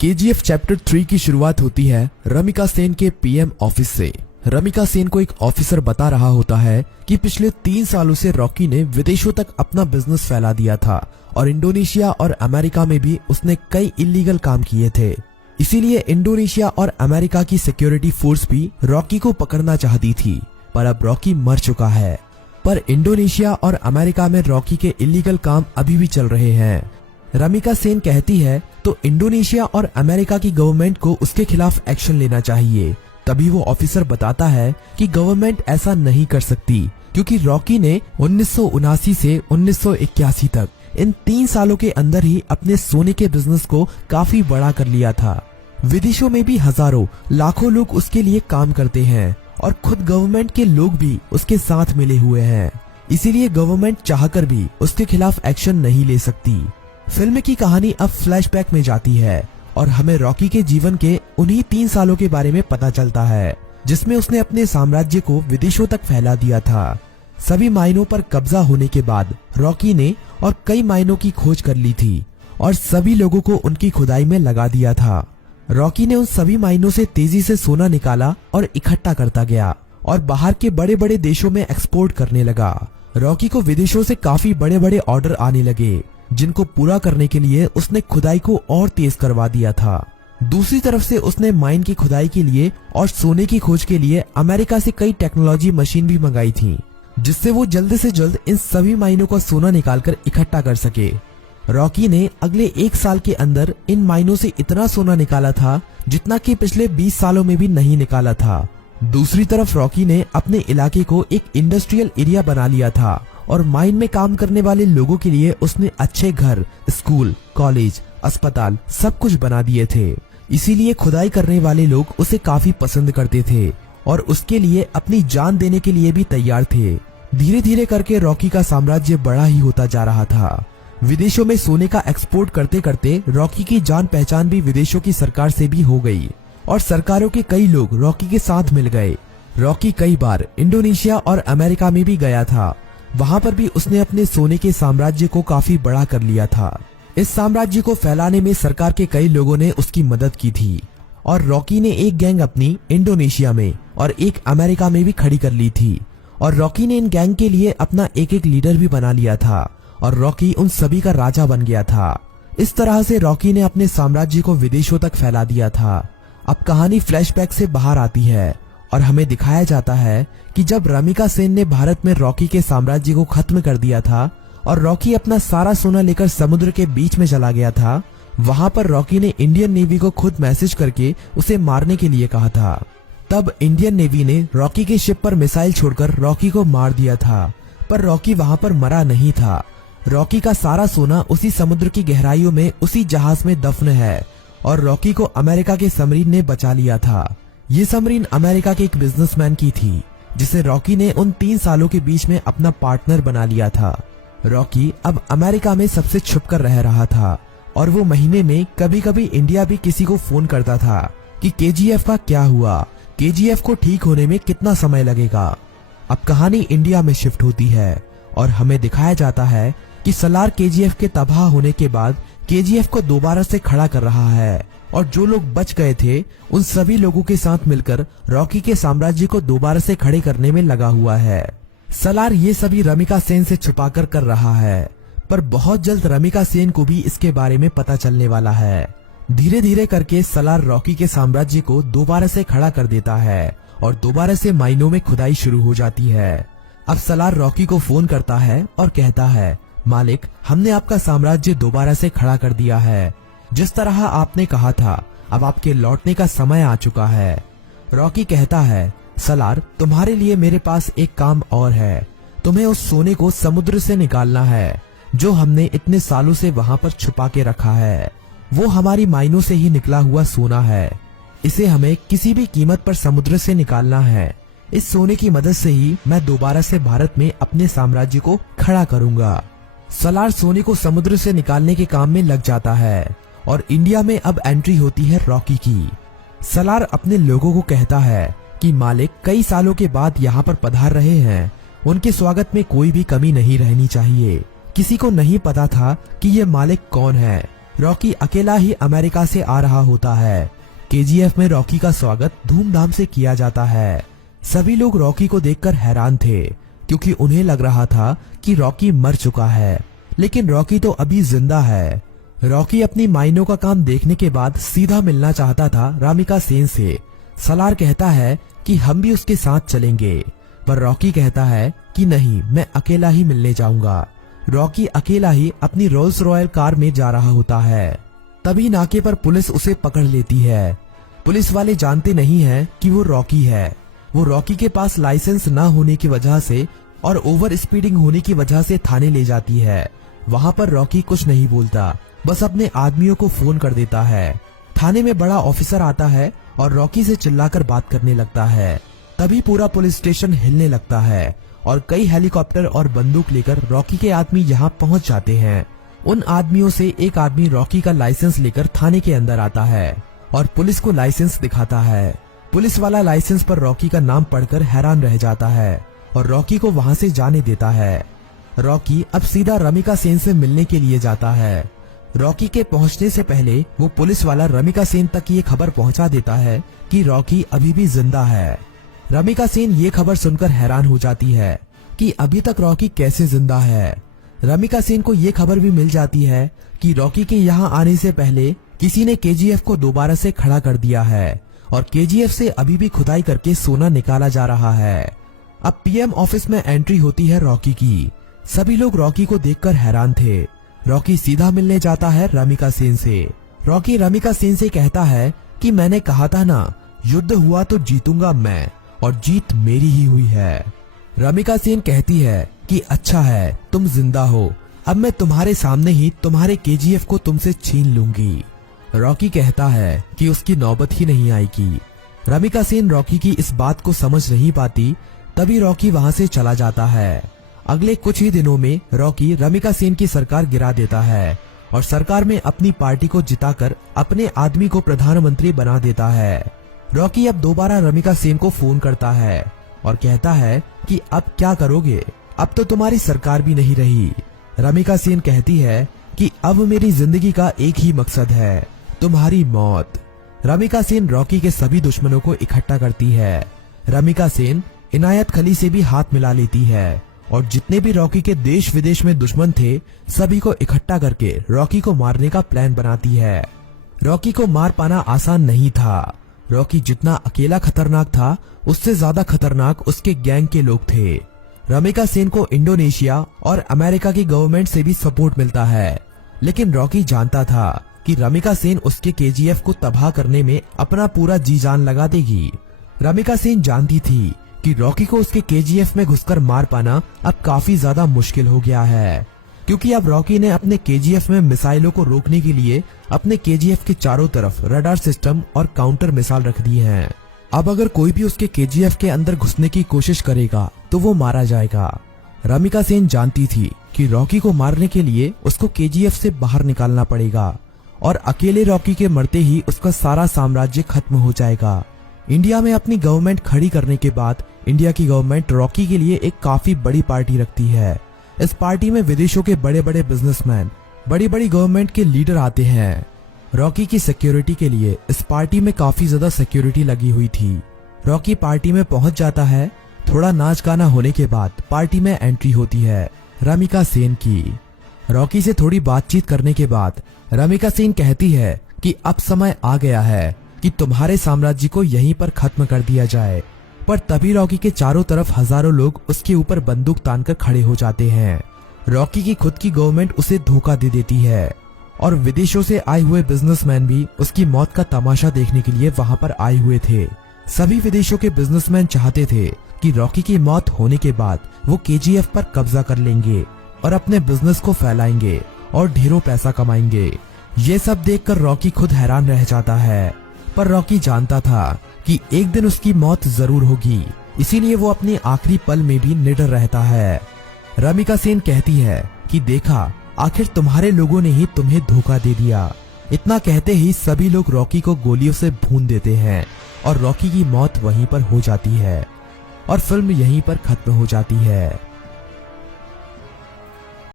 KGF chapter 3 की शुरुआत होती है रमिका सेन के पीएम ऑफिस से। रमिका सेन को एक ऑफिसर बता रहा होता है कि पिछले 3 सालों से रॉकी ने विदेशों तक अपना बिजनेस फैला दिया था और इंडोनेशिया और अमेरिका में भी उसने कई इलीगल काम किए थे। इसीलिए इंडोनेशिया और अमेरिका की सिक्योरिटी फोर्स भी रॉकी को पकड़ना चाहती थी, पर अब रॉकी मर चुका है। पर इंडोनेशिया और अमेरिका में रॉकी के इलीगल काम अभी भी चल रहे हैं। रमिका सेन कहती है तो इंडोनेशिया और अमेरिका की गवर्नमेंट को उसके खिलाफ एक्शन लेना चाहिए। तभी वो ऑफिसर बताता है कि गवर्नमेंट ऐसा नहीं कर सकती, क्योंकि रॉकी ने 1979 से 1981 तक इन 3 सालों के अंदर ही अपने सोने के बिजनेस को काफी बड़ा कर लिया था। विदेशों में भी हजारों लाखों लोग उसके लिए काम करते हैं और खुद गवर्नमेंट के लोग भी उसके साथ मिले हुए हैं। इसीलिए गवर्नमेंट चाहकर भी उसके खिलाफ एक्शन नहीं ले सकती। फिल्म की कहानी अब फ्लैशबैक में जाती है और हमें रॉकी के जीवन के उन्हीं 3 सालों के बारे में पता चलता है, जिसमें उसने अपने साम्राज्य को विदेशों तक फैला दिया था। सभी माइनों पर कब्जा होने के बाद रॉकी ने और कई माइनों की खोज कर ली थी और सभी लोगों को उनकी खुदाई में लगा दिया था। रॉकी ने उन सभी माइनों से तेजी से सोना निकाला और इकट्ठा करता गया और बाहर के बड़े बड़े देशों में एक्सपोर्ट करने लगा। रॉकी को विदेशों से काफी बड़े बड़े ऑर्डर आने लगे, जिनको पूरा करने के लिए उसने खुदाई को और तेज करवा दिया था। दूसरी तरफ से उसने माइन की खुदाई के लिए और सोने की खोज के लिए अमेरिका से कई टेक्नोलॉजी मशीन भी मंगाई थी, जिससे वो जल्द से जल्द इन सभी माइनों का सोना निकालकर इकट्ठा कर सके। रॉकी ने अगले 1 साल के अंदर इन माइनों से इतना सोना निकाला था जितना कि पिछले 20 सालों में भी नहीं निकाला था। दूसरी तरफ रॉकी ने अपने इलाके को एक इंडस्ट्रियल एरिया बना लिया था और माइन में काम करने वाले लोगों के लिए उसने अच्छे घर, स्कूल, कॉलेज, अस्पताल सब कुछ बना दिए थे। इसीलिए खुदाई करने वाले लोग उसे काफी पसंद करते थे और उसके लिए अपनी जान देने के लिए भी तैयार थे। धीरे धीरे करके रॉकी का साम्राज्य बड़ा ही होता जा रहा था। विदेशों में सोने का एक्सपोर्ट करते करते रॉकी की जान पहचान भी विदेशों की सरकार से भी हो गई और सरकारों के कई लोग रॉकी के साथ मिल गए। रॉकी कई बार इंडोनेशिया और अमेरिका में भी गया था। वहां पर भी उसने अपने सोने के साम्राज्य को काफी बड़ा कर लिया था। इस साम्राज्य को फैलाने में सरकार के कई लोगों ने उसकी मदद की थी और रॉकी ने एक गैंग अपनी इंडोनेशिया में और एक अमेरिका में भी खड़ी कर ली थी और रॉकी ने इन गैंग के लिए अपना एक एक लीडर भी बना लिया था और रॉकी उन सभी का राजा बन गया था। इस तरह से रॉकी ने अपने साम्राज्य को विदेशों तक फैला दिया था। अब कहानी फ्लैशबैक से बाहर आती है और हमें दिखाया जाता है कि जब रमिका सेन ने भारत में रॉकी के साम्राज्य को खत्म कर दिया था और रॉकी अपना सारा सोना लेकर समुद्र के बीच में चला गया था, वहां पर रॉकी ने इंडियन नेवी को खुद मैसेज करके उसे मारने के लिए कहा था। तब इंडियन नेवी ने रॉकी के शिप पर मिसाइल छोड़कर रॉकी को मार दिया था, पर रॉकी वहां पर मरा नहीं था। रॉकी का सारा सोना उसी समुद्र की गहराइयों में उसी जहाज में दफन है और रॉकी को अमेरिका के सबमरीन ने बचा लिया था। ये सबमरीन अमेरिका के एक बिजनेसमैन की थी, जिसे रॉकी ने उन 3 सालों के बीच में अपना पार्टनर बना लिया था। रॉकी अब अमेरिका में सबसे छुपकर रह रहा था और वो महीने में कभी कभी इंडिया भी किसी को फोन करता था कि केजीएफ का क्या हुआ, केजीएफ को ठीक होने में कितना समय लगेगा। अब कहानी इंडिया में शिफ्ट होती है और हमें दिखाया जाता है कि सलार केजीएफ के तबाह होने के बाद केजीएफ को दोबारा से खड़ा कर रहा है और जो लोग बच गए थे उन सभी लोगों के साथ मिलकर रॉकी के साम्राज्य को दोबारा से खड़े करने में लगा हुआ है। सलार ये सभी रमिका सेन से छुपाकर कर रहा है, पर बहुत जल्द रमिका सेन को भी इसके बारे में पता चलने वाला है। धीरे धीरे करके सलार रॉकी के साम्राज्य को दोबारा से खड़ा कर देता है और दोबारा से माइनों में खुदाई शुरू हो जाती है। अब सलार रॉकी को फोन करता है और कहता है, मालिक, हमने आपका साम्राज्य दोबारा से खड़ा कर दिया है। जिस तरह आपने कहा था, अब आपके लौटने का समय आ चुका है। रॉकी कहता है, सलार, तुम्हारे लिए मेरे पास एक काम और है। तुम्हें उस सोने को समुद्र से निकालना है जो हमने इतने सालों से वहां पर छुपा के रखा है। वो हमारी माइनों से ही निकला हुआ सोना है। इसे हमें किसी भी कीमत पर समुद्र से निकालना है। इस सोने की मदद से ही मैं दोबारा से भारत में अपने साम्राज्य को खड़ा करूंगा। सलार सोने को समुद्र से निकालने के काम में लग जाता है और इंडिया में अब एंट्री होती है रॉकी की। सलार अपने लोगों को कहता है कि मालिक कई सालों के बाद यहाँ पर पधार रहे हैं, उनके स्वागत में कोई भी कमी नहीं रहनी चाहिए। किसी को नहीं पता था कि ये मालिक कौन है। रॉकी अकेला ही अमेरिका से आ रहा होता है। केजीएफ में रॉकी का स्वागत धूमधाम से किया जाता है। सभी लोग रॉकी को देखकर हैरान थे, क्योंकि उन्हें लग रहा था कि रॉकी मर चुका है, लेकिन रॉकी तो अभी जिंदा है। रॉकी अपनी माइनों का काम देखने के बाद सीधा मिलना चाहता था रामिका सेन से। सलार कहता है कि हम भी उसके साथ चलेंगे, पर रॉकी कहता है कि नहीं, मैं अकेला ही मिलने जाऊंगा। रॉकी अकेला ही अपनी रोल्स रॉयल कार में जा रहा होता है। तभी नाके पर पुलिस उसे पकड़ लेती है। पुलिस वाले जानते नहीं हैं कि वो रॉकी है। वो रॉकी के पास लाइसेंस न होने की वजह से और ओवर स्पीडिंग होने की वजह से थाने ले जाती है। वहाँ पर रॉकी कुछ नहीं बोलता, बस अपने आदमियों को फोन कर देता है। थाने में बड़ा ऑफिसर आता है और रॉकी से चिल्लाकर बात करने लगता है। तभी पूरा पुलिस स्टेशन हिलने लगता है और कई हेलीकॉप्टर और बंदूक लेकर रॉकी के आदमी यहाँ पहुँच जाते हैं। उन आदमियों से एक आदमी रॉकी का लाइसेंस लेकर थाने के अंदर आता है और पुलिस को लाइसेंस दिखाता है। पुलिस वाला लाइसेंस पर रॉकी का नाम पढ़कर हैरान रह जाता है और रॉकी को वहाँ से जाने देता है। रॉकी अब सीधा रमिका सेन से मिलने के लिए जाता है। रॉकी के पहुंचने से पहले वो पुलिस वाला रमिका सेन तक ये खबर पहुंचा देता है कि रॉकी अभी भी जिंदा है। रमिका सेन ये खबर सुनकर हैरान हो जाती है कि अभी तक रॉकी कैसे जिंदा है। रमिका सेन को ये खबर भी मिल जाती है कि रॉकी के यहाँ आने से पहले किसी ने केजीएफ को दोबारा से खड़ा कर दिया है और केजीएफ से अभी भी खुदाई करके सोना निकाला जा रहा है। अब पीएम ऑफिस में एंट्री होती है रॉकी की। सभी लोग रॉकी को देखकर हैरान थे। रॉकी सीधा मिलने जाता है रमिका सेन से। रॉकी रमिका सेन से कहता है कि मैंने कहा था ना, युद्ध हुआ तो जीतूंगा मैं, और जीत मेरी ही हुई है। रमिका सेन कहती है कि अच्छा है, तुम जिंदा हो, अब मैं तुम्हारे सामने ही तुम्हारे केजीएफ को तुमसे छीन लूंगी। रॉकी कहता है कि उसकी नौबत ही नहीं आएगी। रमिका सेन रॉकी की इस बात को समझ नहीं पाती। तभी रॉकी वहाँ से चला जाता है। अगले कुछ ही दिनों में रॉकी रमिका सेन की सरकार गिरा देता है और सरकार में अपनी पार्टी को जिताकर अपने आदमी को प्रधानमंत्री बना देता है। रॉकी अब दोबारा रमिका सेन को फोन करता है और कहता है कि अब क्या करोगे, अब तो तुम्हारी सरकार भी नहीं रही। रमिका सेन कहती है कि अब मेरी जिंदगी का एक ही मकसद है, तुम्हारी मौत। रमिका सेन रॉकी के सभी दुश्मनों को इकट्ठा करती है। रमिका सेन इनायत खली से भी हाथ मिला लेती है और जितने भी रॉकी के देश विदेश में दुश्मन थे, सभी को इकट्ठा करके रॉकी को मारने का प्लान बनाती है। रॉकी को मार पाना आसान नहीं था। रॉकी जितना अकेला खतरनाक था, उससे ज्यादा खतरनाक उसके गैंग के लोग थे। रमिका सेन को इंडोनेशिया और अमेरिका की गवर्नमेंट से भी सपोर्ट मिलता है, लेकिन रॉकी जानता था कि रमिका सेन उसके केजीएफ को तबाह करने में अपना पूरा जी जान लगा देगी। रमिका सेन जानती थी कि रॉकी को उसके केजीएफ में घुसकर मार पाना अब काफी ज्यादा मुश्किल हो गया है, क्योंकि अब रॉकी ने अपने केजीएफ में मिसाइलों को रोकने के लिए अपने केजीएफ के चारों तरफ रडार सिस्टम और काउंटर मिसाइल रख दी हैं। अब अगर कोई भी उसके केजीएफ के अंदर घुसने की कोशिश करेगा तो वो मारा जाएगा। रमिका सेन जानती थी कि रॉकी को मारने के लिए उसको केजीएफ से बाहर निकालना पड़ेगा और अकेले रॉकी के मरते ही उसका सारा साम्राज्य खत्म हो जाएगा। इंडिया में अपनी गवर्नमेंट खड़ी करने के बाद इंडिया की गवर्नमेंट रॉकी के लिए एक काफी बड़ी पार्टी रखती है। इस पार्टी में विदेशों के बड़े बड़े बिजनेसमैन, बड़ी बड़ी गवर्नमेंट के लीडर आते हैं। रॉकी की सिक्योरिटी के लिए इस पार्टी में काफी ज्यादा सिक्योरिटी लगी हुई थी। रॉकी पार्टी में पहुंच जाता है। थोड़ा नाच गाना होने के बाद पार्टी में एंट्री होती है रमिका सेन की। रॉकी से थोड़ी बातचीत करने के बाद रमिका सेन कहती है कि अब समय आ गया है कि तुम्हारे साम्राज्य को यहीं पर खत्म कर दिया जाए। पर तभी रॉकी के चारों तरफ हजारों लोग उसके ऊपर बंदूक तानकर खड़े हो जाते हैं। रॉकी की खुद की गवर्नमेंट उसे धोखा दे देती है और विदेशों से आए हुए बिजनेसमैन भी उसकी मौत का तमाशा देखने के लिए वहां पर आए हुए थे। सभी विदेशों के बिजनेसमैन चाहते थे कि रॉकी की मौत होने के बाद वो केजीएफ पर कब्जा कर लेंगे और अपने बिजनेस को फैलाएंगे और ढेरों पैसा कमाएंगे। ये सब देखकर रॉकी खुद हैरान रह जाता है, पर रॉकी जानता था कि एक दिन उसकी मौत जरूर होगी, इसीलिए वो अपने आखिरी पल में भी निडर रहता है। रमिका सेन कहती है कि देखा, आखिर तुम्हारे लोगों ने ही तुम्हें धोखा दे दिया। इतना कहते ही सभी लोग रॉकी को गोलियों से भून देते हैं और रॉकी की मौत वहीं पर हो जाती है और फिल्म यहीं पर खत्म हो जाती है।